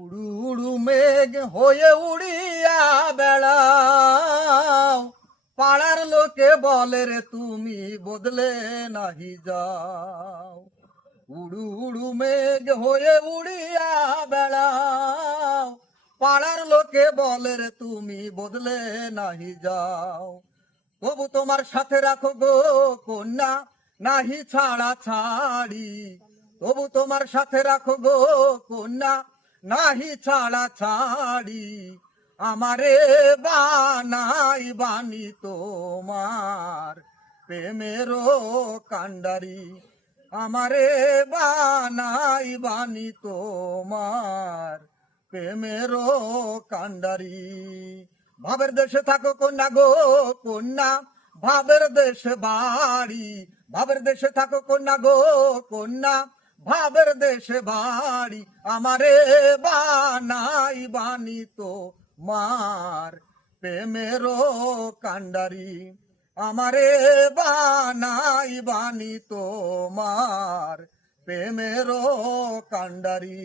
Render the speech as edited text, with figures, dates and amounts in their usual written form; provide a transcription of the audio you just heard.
উড়ু উড়ু মেঘ হয়ে উড়িয়া বেড়াও, পাড়ার লোকে বলে রে তুমি বদলে নাহি যাও। উড়ু উড়ু মেঘ হয়ে উড়িয়া বেড়াও, পাড়ার লোকে বলে রে তুমি বদলে নাহি যাও। তবু তোমার সাথে রাখো গো কন্যা, নাহি ছাড়া ছাড়ি। তবু তোমার সাথে রাখো গো কন্যা, নাহি ছাড়া ছাড়ি। আমারে বানাই বানি তোমার প্রেমেরও কান্ডারি। আমারে বানাই বানি তোমার প্রেমেরও কান্ডারি। ভাবের দেশে থাকো কন্যা গো কন্যা, ভাবের দেশে বাড়ি। ভাবের দেশে থাকো কন্যা গো কন্যা, ভাবের দেশে বাড়ি। আমারে বানাই বানি তোমার প্রেমেরও কান্ডারি। আমারে বানাই বানি তোমার প্রেমেরও কান্ডারি।